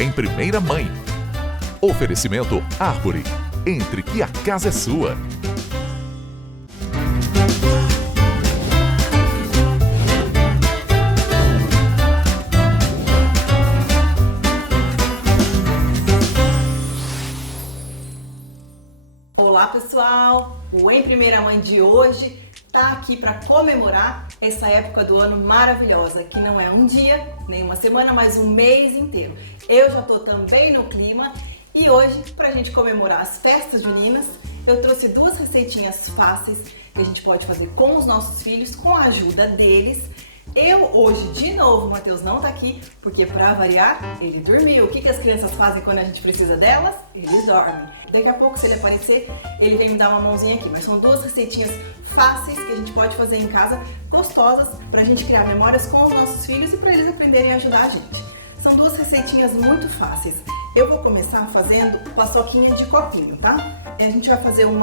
em primeira mãe. Oferecimento Árvore. Entre que a casa é sua. Olá pessoal, o Em Primeira Mãe de hoje tá aqui para comemorar essa época do ano maravilhosa, que não é um dia, nem uma semana, mas um mês inteiro. Eu já tô também no clima e hoje, pra gente comemorar as festas juninas, eu trouxe duas receitinhas fáceis que a gente pode fazer com os nossos filhos, com a ajuda deles. Eu hoje, de novo, o Matheus não tá aqui, porque pra variar, ele dormiu. O que as crianças fazem quando a gente precisa delas? Eles dormem. Daqui a pouco, se ele aparecer, ele vem me dar uma mãozinha aqui. Mas são duas receitinhas fáceis que a gente pode fazer em casa, gostosas, pra gente criar memórias com os nossos filhos e pra eles aprenderem a ajudar a gente. São duas receitinhas muito fáceis. Eu vou começar fazendo paçoquinha de copinho, tá? A gente vai fazer um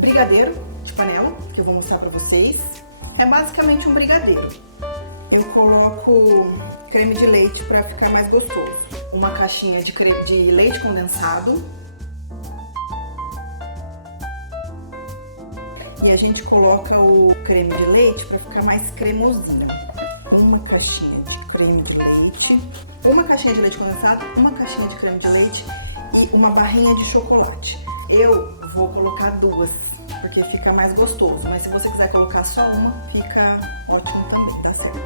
brigadeiro de panela, que eu vou mostrar pra vocês. É basicamente um brigadeiro. Eu coloco creme de leite para ficar mais gostoso. Uma caixinha de leite condensado. E a gente coloca o creme de leite para ficar mais cremosinho. Uma caixinha de creme de leite. Uma caixinha de leite condensado, uma caixinha de creme de leite e uma barrinha de chocolate. Eu vou colocar duas, porque fica mais gostoso, mas se você quiser colocar só uma, fica ótimo também, dá certo.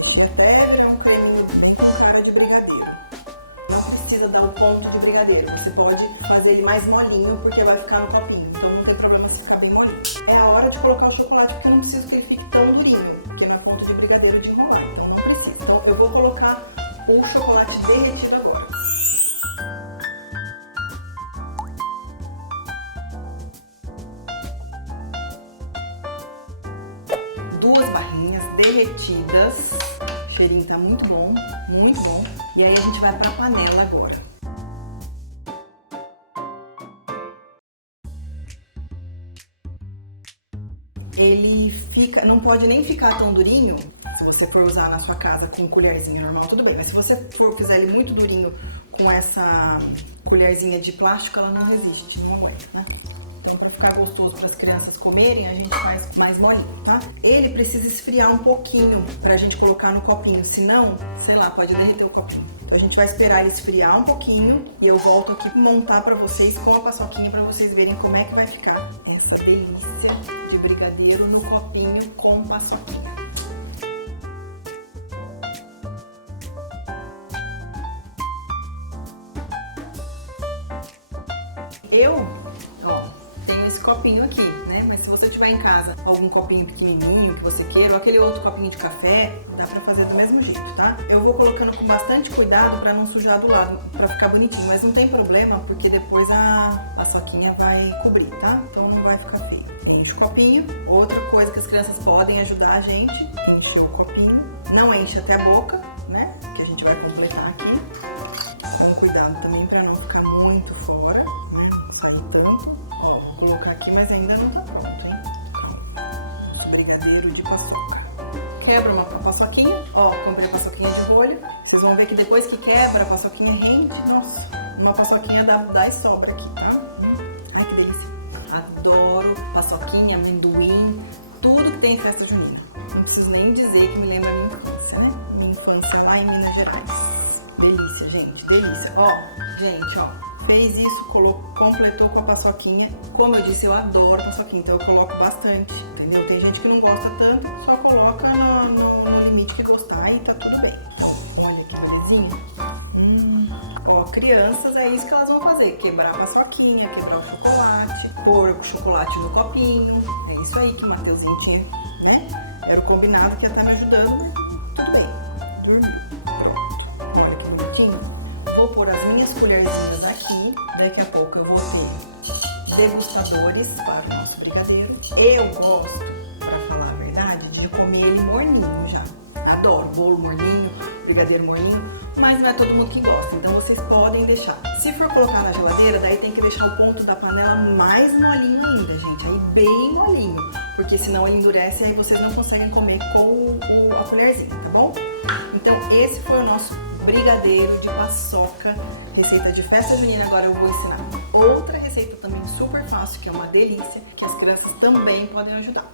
Pode até virar um creme com cara de brigadeiro. Não precisa dar o ponto de brigadeiro, você pode fazer ele mais molinho, porque vai ficar no copinho, então não tem problema se ficar bem molinho. É a hora de colocar o chocolate, porque eu não preciso que ele fique tão durinho, porque não é ponto de brigadeiro de enrolar, então não precisa. Então eu vou colocar o chocolate derretido agora. Duas barrinhas derretidas, o cheirinho tá muito bom, muito bom. E aí a gente vai pra panela agora. Ele fica, não pode nem ficar tão durinho, se você for usar na sua casa com colherzinha normal, tudo bem. Mas se você fizer ele muito durinho com essa colherzinha de plástico, ela não resiste, não aguenta, né? Então, para ficar gostoso para as crianças comerem, a gente faz mais molinho, tá? Ele precisa esfriar um pouquinho pra gente colocar no copinho, senão, sei lá, pode derreter o copinho. Então, a gente vai esperar ele esfriar um pouquinho e eu volto aqui montar pra vocês com a paçoquinha pra vocês verem como é que vai ficar essa delícia de brigadeiro no copinho com paçoquinha. Tenho esse copinho aqui, né? Mas se você tiver em casa algum copinho pequenininho que você queira, ou aquele outro copinho de café, dá pra fazer do mesmo jeito, tá? Eu vou colocando com bastante cuidado pra não sujar do lado, pra ficar bonitinho, mas não tem problema, porque depois a paçoquinha vai cobrir, tá? Então não vai ficar feio. Enche o copinho. Outra coisa que as crianças podem ajudar a gente, encher o copinho. Não enche até a boca, né? Que a gente vai completar aqui. Com cuidado também pra não ficar muito fora, né? Não sair tanto. Ó, vou colocar aqui, mas ainda não tá pronto, hein? Brigadeiro de paçoca. Quebra uma paçoquinha. Ó, comprei a paçoquinha de bolha. Vocês vão ver que depois que quebra, a paçoquinha rende. Nossa, uma paçoquinha dá e sobra aqui, tá? Ai, que delícia. Adoro paçoquinha, amendoim, tudo que tem em festa junina. Não preciso nem dizer que me lembra a minha infância, né? Minha infância lá em Minas Gerais. Delícia, gente, delícia. Ó, gente, ó. Fez isso, completou com a paçoquinha. Como eu disse, eu adoro paçoquinha, então eu coloco bastante, entendeu? Tem gente que não gosta tanto, só coloca no limite que gostar e tá tudo bem. Olha que belezinha. Ó, crianças, é isso que elas vão fazer. Quebrar a paçoquinha, quebrar o chocolate, pôr o chocolate no copinho. É isso aí que o Mateuzinho tinha, né? Era o combinado que ia estar me ajudando, mas tudo bem. Dormiu. Pronto. Olha que bonitinho. Vou pôr as minhas colherzinhas aqui. Daqui a pouco eu vou ter degustadores para o nosso brigadeiro. Eu gosto, para falar a verdade, de comer ele morninho já. Adoro bolo morninho brigadeiro molinho, mas não é todo mundo que gosta, então vocês podem deixar. Se for colocar na geladeira, daí tem que deixar o ponto da panela mais molinho ainda, gente, aí bem molinho, porque senão ele endurece e aí vocês não conseguem comer com a colherzinha, tá bom? Então esse foi o nosso brigadeiro de paçoca, receita de festa junina. Agora eu vou ensinar outra receita também super fácil, que é uma delícia, que as crianças também podem ajudar.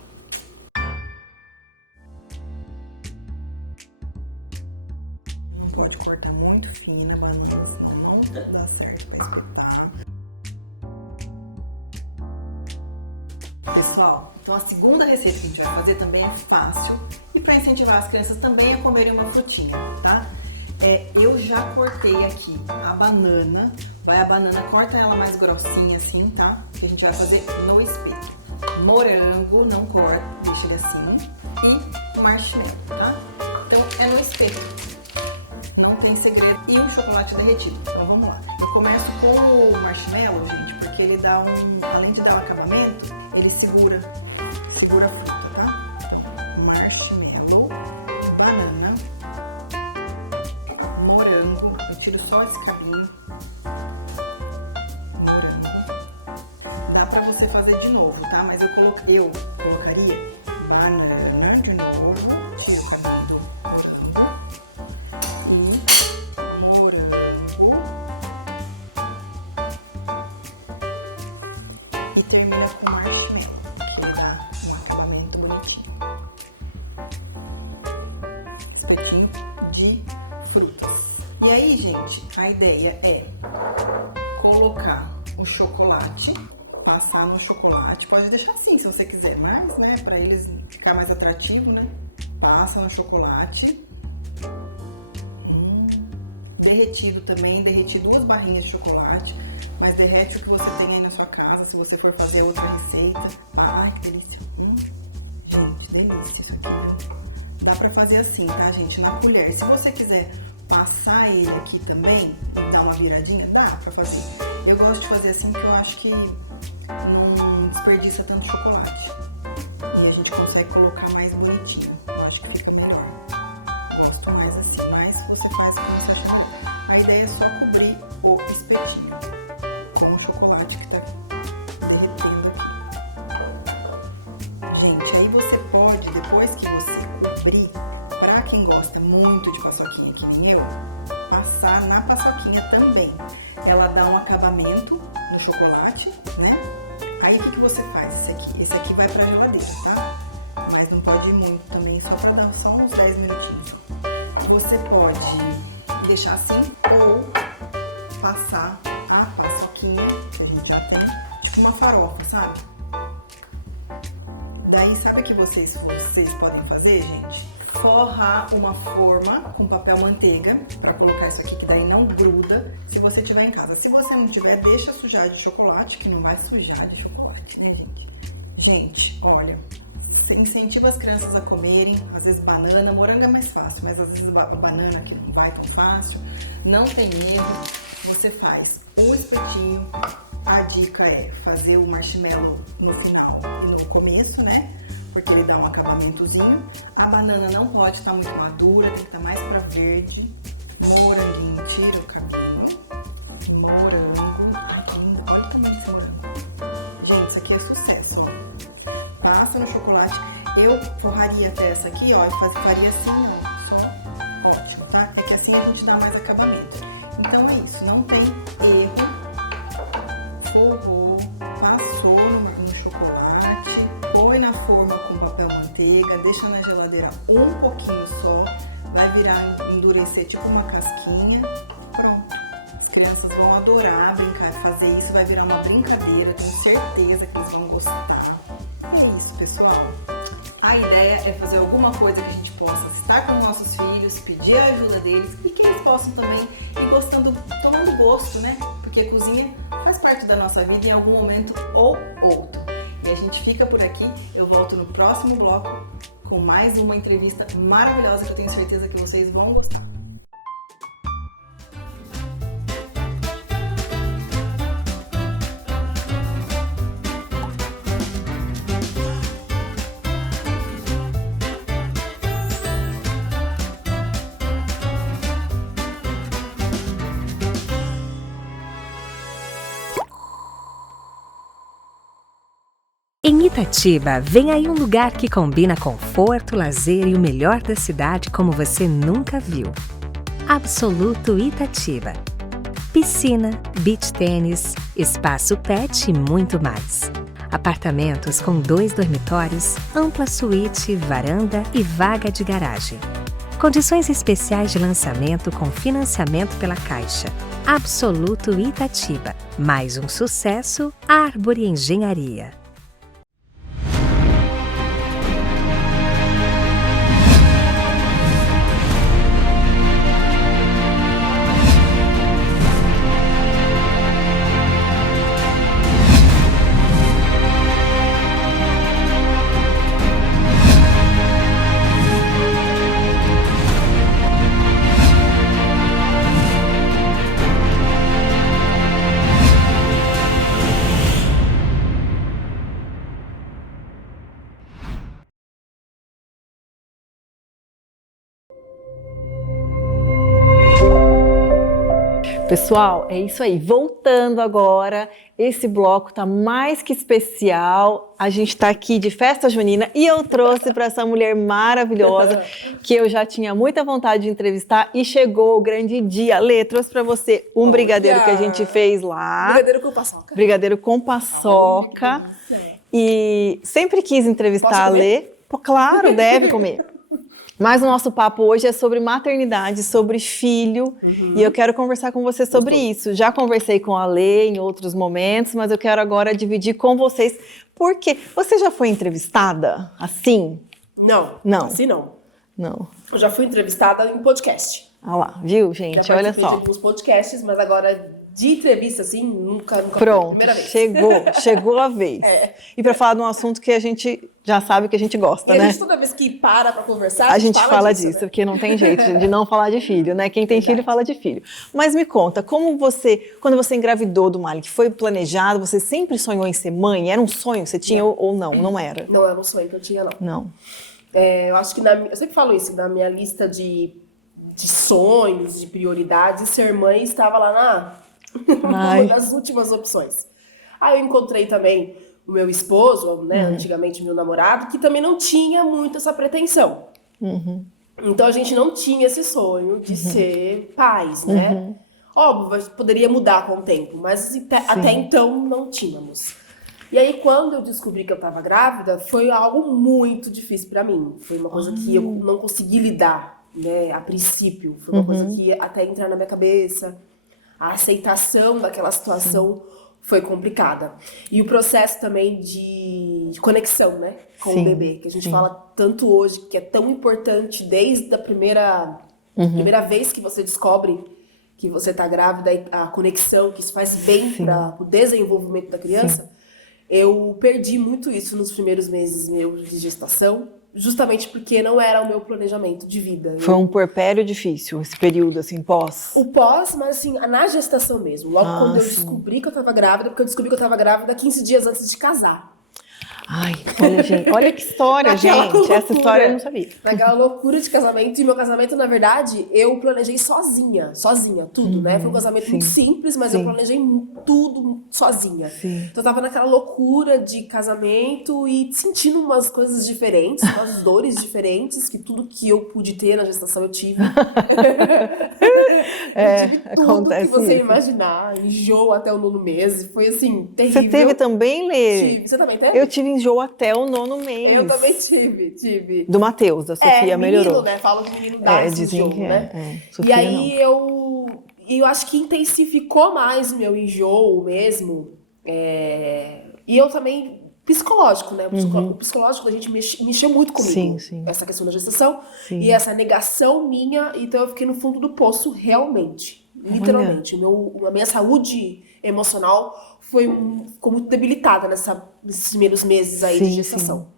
Não pode cortar muito fina a banana, senão não dá certo para espetar. Pessoal, então a segunda receita que a gente vai fazer também é fácil e para incentivar as crianças também a comerem uma frutinha, tá? Eu já cortei aqui a banana, corta ela mais grossinha assim, tá? Que a gente vai fazer no espeto. Morango, não corta, deixa ele assim. E marshmallow, tá? Então é no espeto, não tem segredo. E o chocolate derretido, então vamos lá. Eu começo com o marshmallow, gente, porque ele dá além de dar o acabamento, ele segura a fruta, tá? Então, marshmallow, banana, morango, eu tiro só esse cabinho, morango, dá pra você fazer de novo, tá? Mas eu colocaria banana de novo, tiro o cabinho do morango e termina com marshmallow, que ele dá um acabamento bonitinho. Espetinho de frutas. E aí, gente, a ideia é colocar o chocolate, passar no chocolate, pode deixar assim se você quiser, mas, né, pra eles ficar mais atrativo, né, passa no chocolate, derretido também, derreti 2 barrinhas de chocolate, mas derrete o que você tem aí na sua casa, se você for fazer outra receita. Ai, que delícia! Gente, delícia isso aqui, né? Dá pra fazer assim, tá, gente? Na colher. Se você quiser passar ele aqui também e dar uma viradinha, dá pra fazer. Eu gosto de fazer assim porque eu acho que não desperdiça tanto chocolate. E a gente consegue colocar mais bonitinho. Eu acho que fica melhor. Gosto mais assim, mas você faz como você acha melhor. A ideia é só cobrir o espetinho com o chocolate que tá derretendo. Gente, aí você pode, depois que você cobrir, pra quem gosta muito de paçoquinha que nem eu, passar na paçoquinha também. Ela dá um acabamento no chocolate, né? Aí o que você faz? Esse aqui vai pra geladeira, tá? Mas não pode ir muito também, só pra dar só uns 10 minutinhos. Você pode deixar assim ou passar a paçoquinha, que a gente já tem, tipo uma farofa, sabe? Daí, sabe o que vocês podem fazer, gente? Forrar uma forma com papel manteiga para colocar isso aqui, que daí não gruda, se você tiver em casa. Se você não tiver, deixa sujar de chocolate, que não vai sujar de chocolate, né, gente? Gente, olha, você incentiva as crianças a comerem, às vezes banana, morango é mais fácil, mas às vezes banana que não vai tão fácil, não tem medo, você faz um espetinho. A dica é fazer o marshmallow no final e no começo, né? Porque ele dá um acabamentozinho. A banana não pode estar muito madura, tem que estar mais pra verde. Moranguinho, tira o cabinho. Morango. Ai, que lindo. Olha o tamanho desse morango. Gente, isso aqui é sucesso, ó. Passa no chocolate. Eu forraria até essa aqui, ó, e faria assim, ó. Só ótimo, tá? É que assim a gente dá mais acabamento. Então é isso, não tem erro. Forrou, passou no chocolate, põe na forma com papel manteiga, deixa na geladeira um pouquinho só, vai virar, endurecer tipo uma casquinha, pronto. As crianças vão adorar brincar, fazer isso, vai virar uma brincadeira, tenho certeza que eles vão gostar. E é isso, pessoal. A ideia é fazer alguma coisa que a gente possa estar com os nossos filhos, pedir a ajuda deles e que eles possam também ir gostando, tomando gosto, né? Porque cozinha faz parte da nossa vida em algum momento ou outro. E a gente fica por aqui, eu volto no próximo bloco com mais uma entrevista maravilhosa que eu tenho certeza que vocês vão gostar. Em Itatiba, vem aí um lugar que combina conforto, lazer e o melhor da cidade como você nunca viu. Absoluto Itatiba. Piscina, beach tênis, espaço pet e muito mais. Apartamentos com 2 dormitórios, ampla suíte, varanda e vaga de garagem. Condições especiais de lançamento com financiamento pela Caixa. Absoluto Itatiba. Mais um sucesso, Árvore Engenharia. Pessoal, é isso aí. Voltando agora, esse bloco tá mais que especial. A gente tá aqui de festa junina e eu trouxe para essa mulher maravilhosa que eu já tinha muita vontade de entrevistar e chegou o grande dia. Lê, trouxe para você um brigadeiro que a gente fez lá. Brigadeiro com paçoca. Brigadeiro com paçoca. E sempre quis entrevistar a Lê. Pô, claro, deve comer. Mas o nosso papo hoje é sobre maternidade, sobre filho, e eu quero conversar com você sobre isso. Já conversei com a Lê em outros momentos, mas eu quero agora dividir com vocês. Por quê? Você já foi entrevistada assim? Não, Não. assim não. Não. Eu já fui entrevistada em podcast. Ah lá, viu, gente? Já Olha participei de só. alguns podcasts, mas agora de entrevista assim, nunca foi. Pronto, Primeira vez. chegou a vez. E para falar de um assunto que a gente já sabe que a gente gosta, E né? a gente toda vez que para conversar, A gente fala disso, né? porque não tem jeito de não falar de filho, né? Quem tem filho fala de filho. Mas me conta, como você, quando você engravidou do Malik, foi planejado? Você sempre sonhou em ser mãe? Era um sonho que você tinha ou não? Não era? Não era um sonho que eu tinha, não. Não. Eu acho que eu sempre falo isso, na minha lista de sonhos, de prioridades, ser mãe estava lá uma das últimas opções. Aí eu encontrei também o meu esposo, né, antigamente meu namorado, que também não tinha muito essa pretensão. Então a gente não tinha esse sonho de ser pais, né? Óbvio, poderia mudar com o tempo, mas até então não tínhamos. E aí, quando eu descobri que eu estava grávida, foi algo muito difícil para mim. Foi uma coisa que eu não consegui lidar, né, a princípio. Foi uma coisa que até entrar na minha cabeça. A aceitação daquela situação foi complicada. E o processo também de conexão, né, com o bebê, que a gente fala tanto hoje, que é tão importante desde a primeira vez que você descobre que você está grávida, a conexão, que isso faz bem para o desenvolvimento da criança. Eu perdi muito isso nos primeiros meses meus de gestação, justamente porque não era o meu planejamento de vida. Foi um puerpério difícil, esse período, assim, pós? O pós, mas assim, na gestação mesmo. Logo quando eu descobri que eu tava grávida, porque eu descobri que eu tava grávida 15 dias antes de casar. Ai, olha, gente, olha que história, gente. Loucura, essa história eu não sabia. Naquela loucura de casamento. E meu casamento, na verdade, eu planejei sozinha, tudo, né? Foi um casamento muito simples, mas eu planejei tudo sozinha. Então eu tava naquela loucura de casamento e sentindo umas coisas diferentes, umas dores diferentes, que tudo que eu pude ter na gestação eu tive. Eu tive tudo que você imaginar, enjoo até o 9º mês, foi assim, terrível. Você teve também, Lê? Tive. Você também teve? Eu tive enjoo até o 9º mês. Eu também tive. Do Matheus, da Sofia melhorou. Menino, né? Fala que o menino dá esse dizem enjoo, que né? Sofia, e aí eu acho que intensificou mais o meu enjoo mesmo. E eu também, psicológico, né? O psicológico da gente mexeu muito comigo. Sim. Essa questão da gestação. E essa negação minha. Então eu fiquei no fundo do poço realmente. Literalmente. A minha saúde emocional ficou muito debilitada nesses primeiros meses aí de gestação.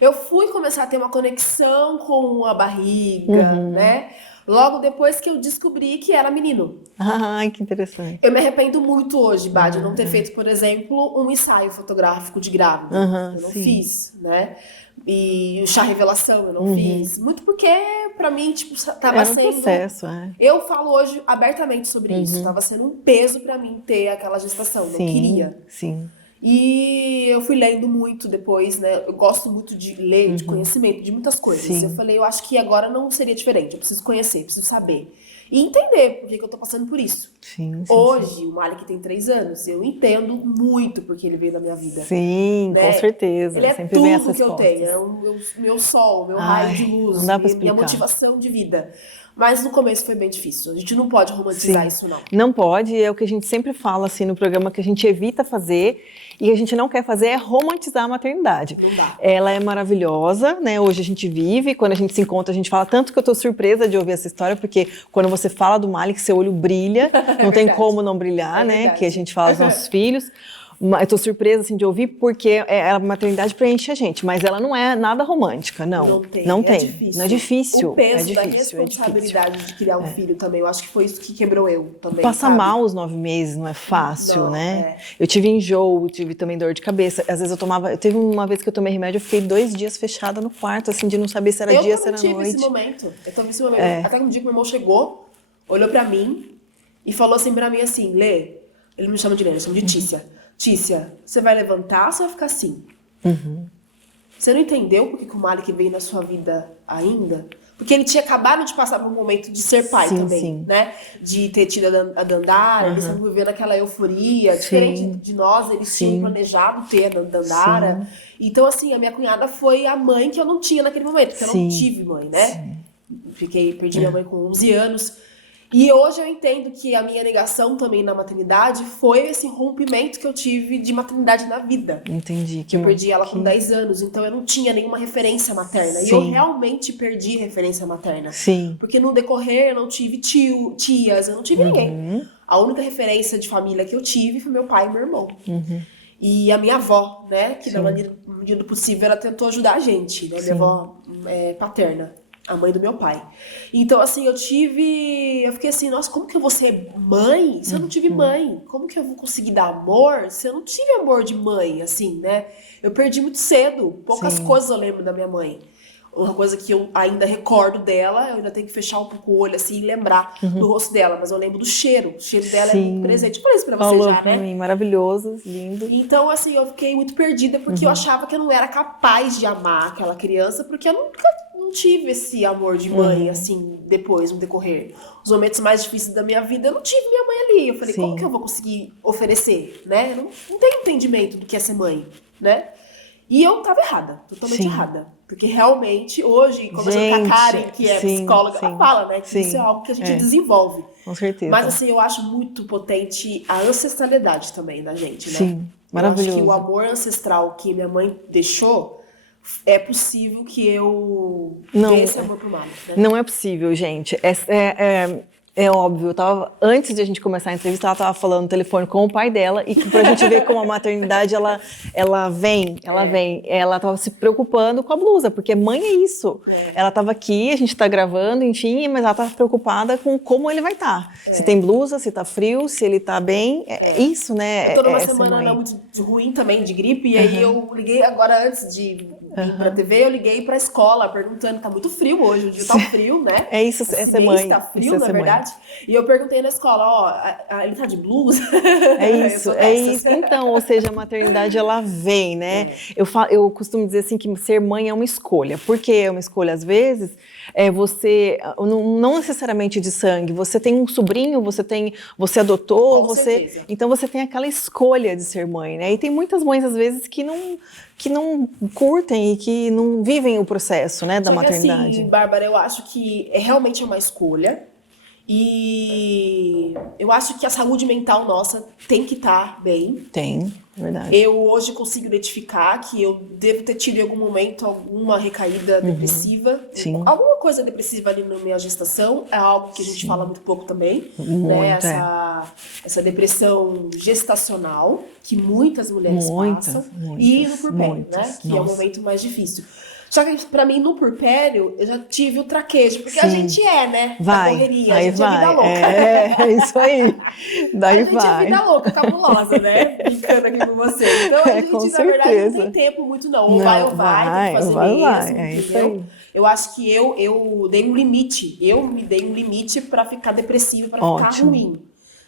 Eu fui começar a ter uma conexão com a barriga, né? Logo depois que eu descobri que era menino. Ai, que interessante. Eu me arrependo muito hoje, Bá, de não ter feito, por exemplo, um ensaio fotográfico de grávida. Eu não fiz, né? E o chá revelação eu não fiz. Muito porque, pra mim, tipo, tava sendo... um processo, Eu falo hoje abertamente sobre isso. Tava sendo um peso pra mim ter aquela gestação. Não queria. E eu fui lendo muito depois, né? Eu gosto muito de ler, de conhecimento, de muitas coisas. Sim. Eu falei, eu acho que agora não seria diferente. Eu preciso conhecer, preciso saber. E entender por que eu tô passando por isso. Sim, Hoje, o Malik tem 3 anos. Eu entendo muito porque ele veio na minha vida. Sim, né? com certeza. Ele é Sempre vem tudo essas que eu respostas. tenho. É o meu sol, meu raio de luz, não dá pra minha explicar. motivação de vida. Mas no começo foi bem difícil. A gente não pode romantizar isso, não. Não pode, é o que a gente sempre fala assim no programa, que a gente evita fazer e a gente não quer fazer é romantizar a maternidade. Não dá. Ela é maravilhosa, né? Hoje a gente vive, quando a gente se encontra, a gente fala tanto que eu tô surpresa de ouvir essa história, porque quando você fala do Malik, seu olho brilha, não tem como não brilhar, né? verdade. Que a gente fala dos nossos filhos. Eu tô surpresa assim, de ouvir, porque a maternidade preenche a gente, mas ela não é nada romântica, não. Não tem. Não É tem. difícil. Não é difícil. O peso é difícil, da é difícil. responsabilidade de criar um filho também, eu acho que foi isso que quebrou eu também. Passa sabe? mal os 9 meses, não é fácil, Não, né? é. Eu tive enjoo, tive também dor de cabeça. Às vezes teve uma vez que eu tomei remédio, eu fiquei 2 dias fechada no quarto, assim, de não saber se era dia, se era noite. Eu tive esse momento. Até um dia que meu irmão chegou, olhou pra mim e falou assim pra mim assim, Lê, ele não me chama de Lê, ele me chama de Tícia. Tícia, você vai levantar ou você vai ficar assim? Você não entendeu por que o Malik veio na sua vida ainda? Porque ele tinha acabado de passar por um momento de ser pai Sim, também, sim. né? De ter tido a Dandara, eles estavam vivendo aquela euforia. Diferente de nós, eles tinham planejado ter a Dandara. Então, assim, a minha cunhada foi a mãe que eu não tinha naquele momento, porque eu não tive mãe, né? Perdi minha mãe com 11 anos. E hoje eu entendo que a minha negação também na maternidade foi esse rompimento que eu tive de maternidade na vida. Entendi. Que eu perdi ela com 10 anos, então eu não tinha nenhuma referência materna. E eu realmente perdi referência materna. Sim. Porque no decorrer eu não tive tias, eu não tive ninguém. A única referência de família que eu tive foi meu pai e meu irmão. E a minha avó, né? Que na medida do possível ela tentou ajudar a gente, né? Minha avó paterna. A mãe do meu pai. Então, assim, eu fiquei assim, nossa, como que eu vou ser mãe se eu não tive mãe? Como que eu vou conseguir dar amor se eu não tive amor de mãe, assim, né? Eu perdi muito cedo. Poucas coisas eu lembro da minha mãe. Uma coisa que eu ainda recordo dela, eu ainda tenho que fechar um pouco o olho, assim, e lembrar do rosto dela. Mas eu lembro do cheiro. O cheiro dela é muito presente. Eu falei isso pra você Falou já, pra né? mim, maravilhoso, lindo. Então, assim, eu fiquei muito perdida porque eu achava que eu não era capaz de amar aquela criança, porque eu nunca não tive esse amor de mãe, assim, depois, no decorrer. Os momentos mais difíceis da minha vida, eu não tive minha mãe ali. Eu falei, como que eu vou conseguir oferecer, né? Eu não tenho entendimento do que é ser mãe, né? E eu tava errada, totalmente errada. Porque realmente, hoje, conversando com a Karen, que é psicóloga, ela fala, né? Que isso é algo que a gente desenvolve. Com certeza. Mas, assim, eu acho muito potente a ancestralidade também da gente, né? Sim, maravilhoso. Eu acho que o amor ancestral que minha mãe deixou, é possível que eu dê esse amor pro Malik, né? Não é possível, gente. É óbvio, antes de a gente começar a entrevista, ela estava falando no telefone com o pai dela e pra gente ver como a maternidade, ela vem. Ela estava se preocupando com a blusa, porque mãe é isso. Ela estava aqui, a gente está gravando, enfim, mas ela estava preocupada com como ele vai estar. Se tem blusa, se tá frio, se ele tá bem, isso, né? Eu tô numa semana não muito ruim também, de gripe, e aí eu liguei agora, antes de ir pra TV, eu liguei pra escola, perguntando, tá muito frio hoje, o dia tá frio, né? É isso, é ser mãe. Tá frio, na verdade. E eu perguntei na escola, ele tá de blusa? É isso. Então, ou seja, a maternidade, ela vem, né? Eu costumo dizer assim que ser mãe é uma escolha. Por que é uma escolha? Às vezes, você, não necessariamente de sangue, você tem um sobrinho, você adotou, certeza. Então você tem aquela escolha de ser mãe, né? E tem muitas mães, às vezes, que não curtem e que não vivem o processo, né, da maternidade. Assim, Bárbara, eu acho que realmente é uma escolha. E eu acho que a saúde mental nossa tem que estar bem. Tem, verdade. Eu hoje consigo identificar que eu devo ter tido em algum momento alguma recaída depressiva. Sim. Alguma coisa depressiva ali na minha gestação. É algo que a gente fala muito pouco também. Né? Essa depressão gestacional que muitas mulheres passam. E no puerpério, né? Que é o momento mais difícil. Só que pra mim, no puerpério, eu já tive o traquejo. Porque a gente né? Da correria, a gente é vida louca. É isso aí. Daí a gente é vida louca, cabulosa, né? Brincando aqui com você. Então, a gente, na verdade, não tem tempo muito, não. Ou vai, tem que fazer mesmo. É isso aí. Eu acho que eu dei um limite. Eu me dei um limite pra ficar depressiva, pra ficar ruim.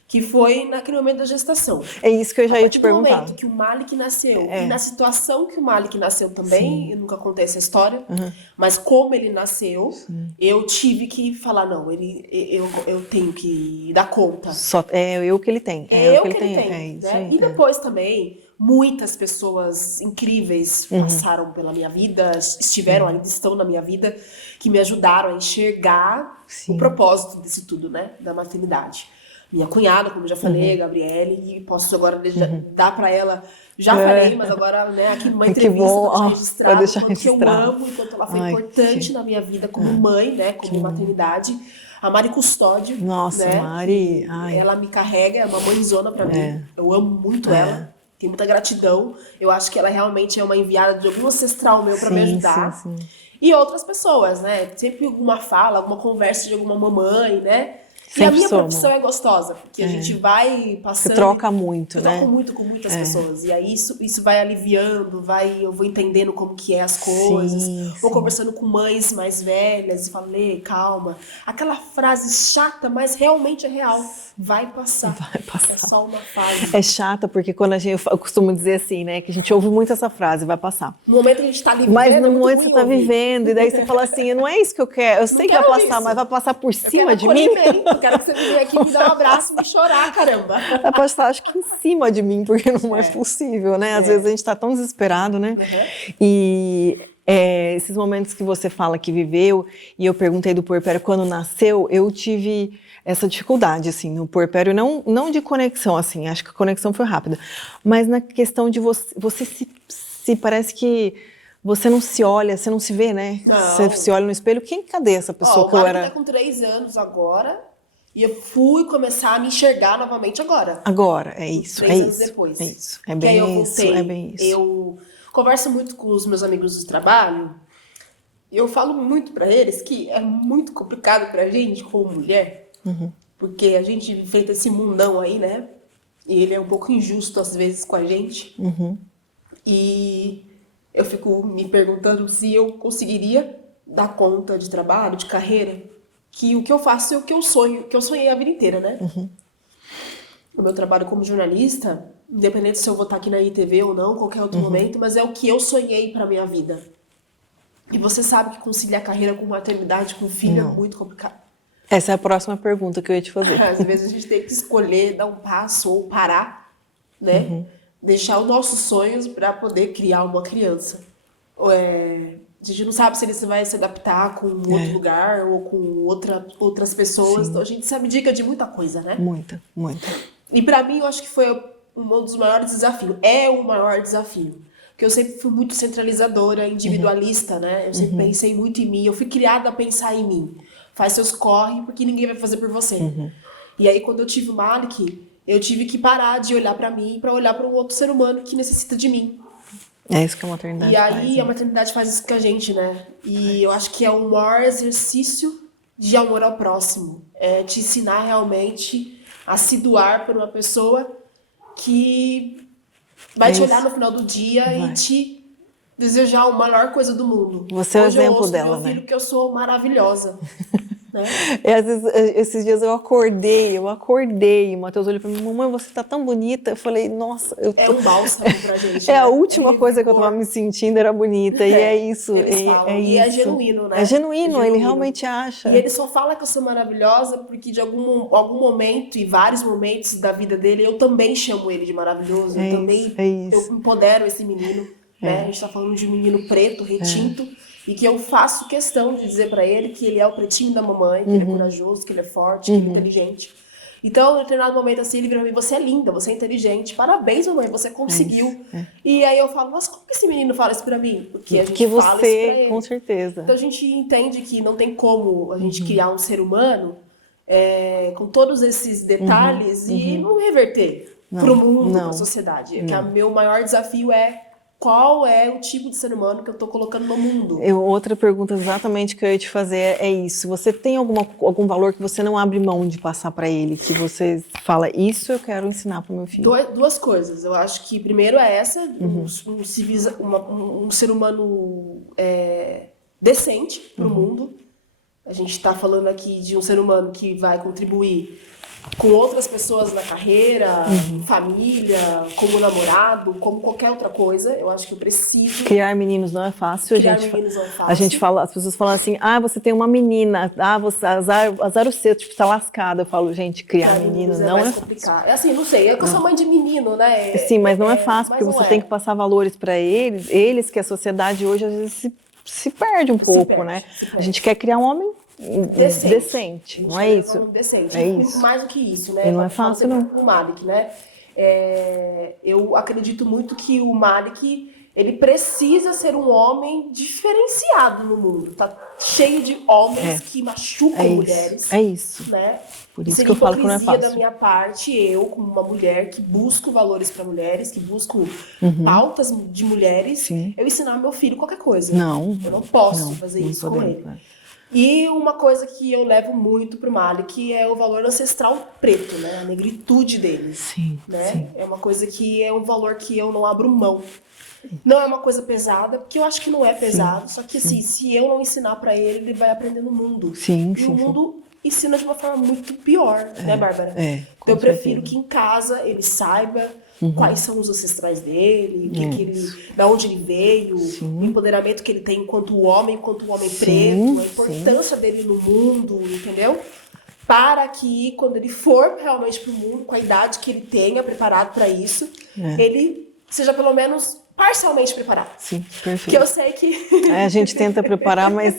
que foi naquele momento da gestação. É isso que eu já ia te perguntar. No momento que o Malik nasceu, e na situação que o Malik nasceu também, eu nunca contei essa história, mas como ele nasceu, eu tive que falar, não, eu tenho que dar conta. É eu que ele tem. É eu que ele tem. Né? E depois também, muitas pessoas incríveis passaram pela minha vida, estiveram, ainda estão na minha vida, que me ajudaram a enxergar o propósito disso tudo, né? Da maternidade. Minha cunhada, como eu já falei, a Gabriele, e posso agora dar pra ela, já falei, mas agora, né, aqui numa entrevista, registrado, quanto que eu amo, enquanto ela foi importante na minha vida como mãe, né, como maternidade. A Mari Custódio, nossa, né, Mari, ela me carrega, é uma mãezona pra mim, eu amo muito ela. Tenho muita gratidão, eu acho que ela realmente é uma enviada de algum ancestral meu pra me ajudar. Sim. E outras pessoas, né, sempre alguma fala, alguma conversa de alguma mamãe, né. E a minha profissão é gostosa, porque a gente vai passando... Você troca muito, né? Eu troco muito com muitas pessoas. E aí isso vai aliviando, eu vou entendendo como que é as coisas. Vou conversando com mães mais velhas e falo, Lê, calma. Aquela frase chata, mas realmente é real. Vai passar. É só uma fase. É chata, porque quando eu costumo dizer assim, né? Que a gente ouve muito essa frase, vai passar. No momento que a gente tá vivendo, mas no momento que você tá vivendo, e daí você fala assim, não é isso que eu quero. Eu sei que vai passar, mas vai passar por cima de mim. Eu quero que você venha aqui me dar um abraço e me chorar, caramba. Vai passar, acho que em cima de mim, porque não é possível, né? Às vezes a gente tá tão desesperado, né? E esses momentos que você fala que viveu, e eu perguntei do puerpério quando nasceu, eu tive essa dificuldade, assim, no puerpério, não de conexão, assim, acho que a conexão foi rápida, mas na questão de você se parece que você não se olha, você não se vê, né? Não. Você se olha no espelho, cadê essa pessoa que eu era? O Malik tá com 3 anos agora, e eu fui começar a me enxergar novamente agora. Agora, é isso. 3 anos depois. É isso. É bem isso. É bem isso. Eu converso muito com os meus amigos do trabalho. Eu falo muito pra eles que é muito complicado pra gente, como mulher, porque a gente enfrenta esse mundão aí, né? E ele é um pouco injusto às vezes com a gente. E eu fico me perguntando se eu conseguiria dar conta de trabalho, de carreira, que o que eu faço é o que eu sonho, que eu sonhei a vida inteira, né? No meu trabalho como jornalista, independente se eu vou estar aqui na ITV ou não, qualquer outro momento, mas é o que eu sonhei pra minha vida. E você sabe que conciliar carreira com maternidade, com filho, é muito complicado. Essa é a próxima pergunta que eu ia te fazer. Às vezes a gente tem que escolher dar um passo ou parar, né? Deixar os nossos sonhos para poder criar uma criança. A gente não sabe se ele vai se adaptar com outro lugar ou com outras pessoas. Então a gente se abdica de muita coisa, né? Muita. E para mim eu acho que foi um dos maiores desafios. É o maior desafio. Porque eu sempre fui muito centralizadora, individualista, né? Eu sempre pensei muito em mim. Eu fui criada a pensar em mim. Faz seus corre, porque ninguém vai fazer por você. E aí, quando eu tive o Malik, eu tive que parar de olhar pra mim para olhar para um outro ser humano que necessita de mim. É isso que a maternidade faz. E aí, a maternidade faz isso com a gente, né? E eu acho que é o maior exercício de amor ao próximo. É te ensinar realmente a se doar por uma pessoa que vai te olhar no final do dia e te desejar a maior coisa do mundo. Você é o exemplo dela, né? Eu filho que eu sou maravilhosa. Né? Às vezes, esses dias eu acordei, o Matheus olhou pra mim, mamãe, você tá tão bonita. Eu falei, nossa... É um bálsamo pra gente. A última coisa que eu tava me sentindo era bonita, e é isso. E é genuíno, né? É genuíno, ele realmente acha. E ele só fala que eu sou maravilhosa porque de algum momento, e vários momentos da vida dele, eu também chamo ele de maravilhoso, eu empodero esse menino. Né? A gente tá falando de um menino preto, retinto, e que eu faço questão de dizer pra ele que ele é o pretinho da mamãe, que ele é corajoso, que ele é forte, que ele é inteligente. Então, em determinado momento assim, ele vira pra mim, você é linda, você é inteligente, parabéns, mamãe, você conseguiu. E aí eu falo, nossa, como que esse menino fala isso pra mim? Porque a gente fala isso pra ele. Com certeza. Então a gente entende que não tem como a gente criar um ser humano com todos esses detalhes e não reverter pro mundo, pra sociedade. Que o meu maior desafio é qual é o tipo de ser humano que eu tô colocando no mundo. Outra pergunta exatamente que eu ia te fazer é isso. Você tem algum valor que você não abre mão de passar para ele? Que você fala, isso eu quero ensinar pro meu filho? Duas coisas. Eu acho que primeiro é essa, um ser humano decente pro mundo. A gente tá falando aqui de um ser humano que vai contribuir com outras pessoas na carreira, família, como namorado, como qualquer outra coisa. Eu acho que eu preciso... Criar meninos não é fácil. Criar meninos não é fácil. A gente fala, as pessoas falam assim, você tem uma menina, você, azar o seu, tipo, tá lascada. Eu falo, gente, criar menino não é complicado. É assim, não sei, eu sou mãe de menino, né? Sim, mas não é fácil, porque você tem que passar valores para eles que a sociedade hoje às vezes se perde um pouco, né? A gente quer criar um homem decente, não é isso? Decente. É isso. Mais do que isso, né? E não é fácil, não. O Malik, né? Eu acredito muito que o Malik, ele precisa ser um homem diferenciado no mundo. Tá cheio de homens que machucam mulheres. É isso. Né? Por isso que eu falo que não é fácil. Da minha parte, eu, como uma mulher que busco valores para mulheres, que busco pautas de mulheres, eu ensinar meu filho qualquer coisa. Não. Eu não posso fazer isso com ele. E uma coisa que eu levo muito pro Malik é o valor ancestral preto, né? A negritude dele. Sim, né? sim. É uma coisa que é um valor que eu não abro mão. Não é uma coisa pesada, porque eu acho que não é pesado, só que assim, se eu não ensinar pra ele, ele vai aprender no mundo. Sim, e o mundo ensina de uma forma muito pior, né, Bárbara? Então eu prefiro que em casa ele saiba quais são os ancestrais dele, da onde ele veio, o empoderamento que ele tem enquanto homem preto, a importância dele no mundo, entendeu? Para que quando ele for realmente pro mundo, com a idade que ele tenha preparado para isso, ele seja pelo menos parcialmente preparado. Sim, perfeito. Porque eu sei que... a gente tenta preparar, mas...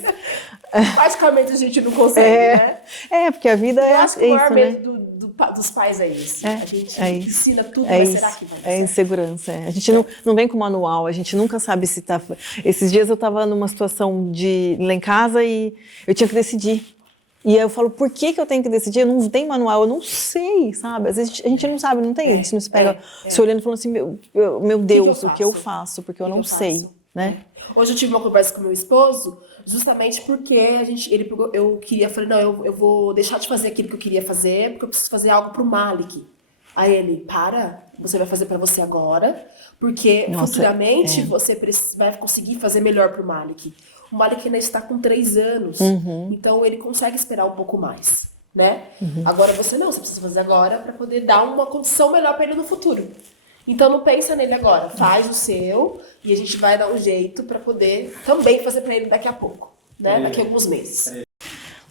praticamente a gente não consegue, né? Porque a vida eu acho que o maior isso, medo dos pais é esse. A gente ensina tudo, mas será que vai dar certo? Insegurança. A gente não vem com manual, a gente nunca sabe se tá... Esses dias eu estava numa situação lá em casa e eu tinha que decidir. E aí eu falo, por que eu tenho que decidir? Eu não tenho manual, eu não sei, sabe? Às vezes a gente não sabe, não tem. A gente não se pega se olhando e falando assim, meu Deus, o que eu faço? Porque eu não sei, né? Hoje eu tive uma conversa com meu esposo, justamente porque eu falei, não, eu vou deixar de fazer aquilo que eu queria fazer, porque eu preciso fazer algo pro Malik. Aí ele, você vai fazer pra você agora, porque futuramente você vai conseguir fazer melhor pro Malik. O Malik ainda está com 3 anos, então ele consegue esperar um pouco mais, né? Agora você precisa fazer agora para poder dar uma condição melhor para ele no futuro. Então não pensa nele agora, faz o seu e a gente vai dar um jeito para poder também fazer para ele daqui a pouco, né? Daqui a alguns meses.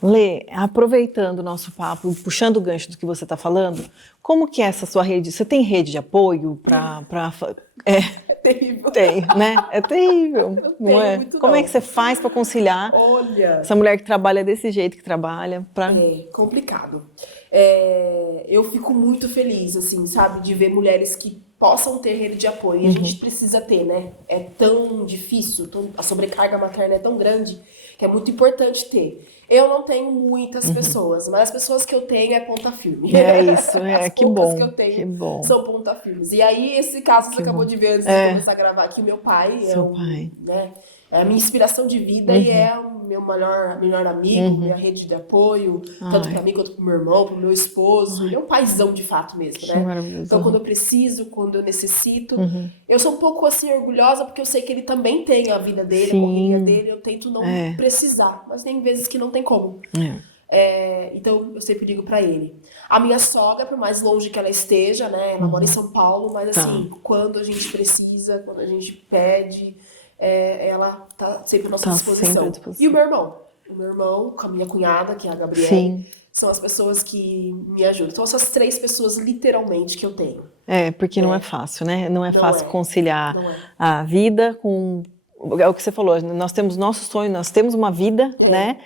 Lê, aproveitando o nosso papo, puxando o gancho do que você está falando, como que é essa sua rede? Você tem rede de apoio para... É terrível. Tem, né? É terrível. Não é? Como é que você faz para conciliar essa mulher que trabalha desse jeito que trabalha? É complicado. Eu fico muito feliz, assim, sabe, de ver mulheres que possam ter rede de apoio. E a gente precisa ter, né? É tão difícil, a sobrecarga materna é tão grande que é muito importante ter. Eu não tenho muitas pessoas, mas as pessoas que eu tenho é ponta firme. É isso, que bom. Que eu tenho são ponta firmes. E aí, esse caso que você acabou de ver antes de começar a gravar aqui, meu pai né? É a minha inspiração de vida e é o meu melhor amigo, minha rede de apoio, tanto pra mim quanto pro meu irmão, pro meu esposo. Ele é um paizão de fato mesmo, né? Então, quando eu preciso, quando eu necessito, eu sou um pouco assim orgulhosa porque eu sei que ele também tem a vida dele, a correria dele, eu tento não precisar, mas tem vezes que não tem como. Então, eu sempre digo pra ele. A minha sogra, por mais longe que ela esteja, né? Ela mora em São Paulo, mas assim, quando a gente precisa, quando a gente pede... ela tá sempre à nossa disposição. E o meu irmão, com a minha cunhada, que é a Gabriela, são as pessoas que me ajudam. Então, essas 3 pessoas, literalmente, que eu tenho. Porque não é fácil, né? Não é fácil conciliar a vida com... É o que você falou, nós temos nosso sonho, nós temos uma vida, né?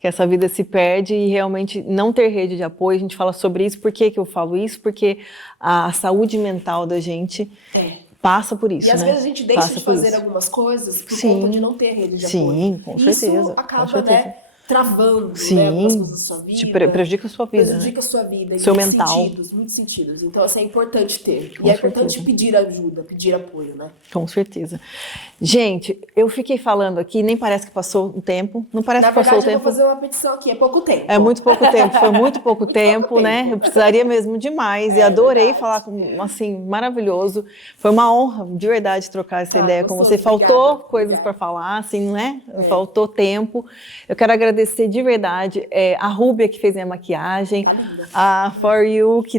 Que essa vida se perde e realmente não ter rede de apoio. A gente fala sobre isso. Por que eu falo isso? Porque a saúde mental da gente... passa por isso, E às vezes a gente deixa de fazer algumas coisas por conta de não ter rede de apoio. Sim, com certeza. Isso acaba, né, travando, né, algumas coisas da sua vida. Te prejudica a sua vida. Prejudica a sua vida. Seu mental. Muitos sentidos. Então, assim, é importante ter. E é importante pedir ajuda, pedir apoio, né? Com certeza. Gente, eu fiquei falando aqui, nem parece que passou o tempo. Não parece que passou o tempo. Eu vou fazer uma petição aqui, é pouco tempo. É muito pouco tempo, foi muito pouco tempo, né? Eu precisaria mesmo demais. E adorei falar assim, maravilhoso. Foi uma honra, de verdade, trocar essa ideia com você. Faltou coisas para falar, assim, né? Faltou tempo. Eu quero agradecer agradecer de verdade a Rúbia, que fez minha maquiagem, Tá linda. a For You, que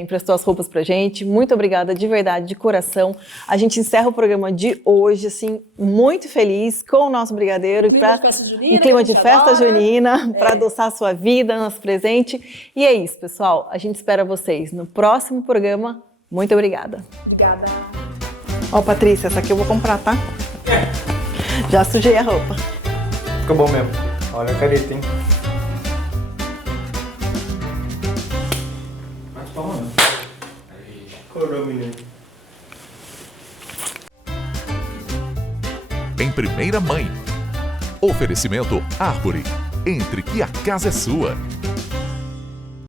emprestou as roupas pra gente. Muito obrigada de verdade, de coração. A gente encerra o programa de hoje, assim, muito feliz com o nosso brigadeiro. Clima de festa junina, em clima que a de gente festa adora. junina, para adoçar a sua vida, nosso presente. E é isso, pessoal. A gente espera vocês no próximo programa. Muito obrigada. Obrigada. Ó, Patrícia, essa aqui eu vou comprar, tá? Já sujei a roupa. Ficou bom mesmo. Olha a careta, hein? Mais palma, né? Corou, menino. Em primeira mãe. Oferecimento Arvore. Entre que a casa é sua.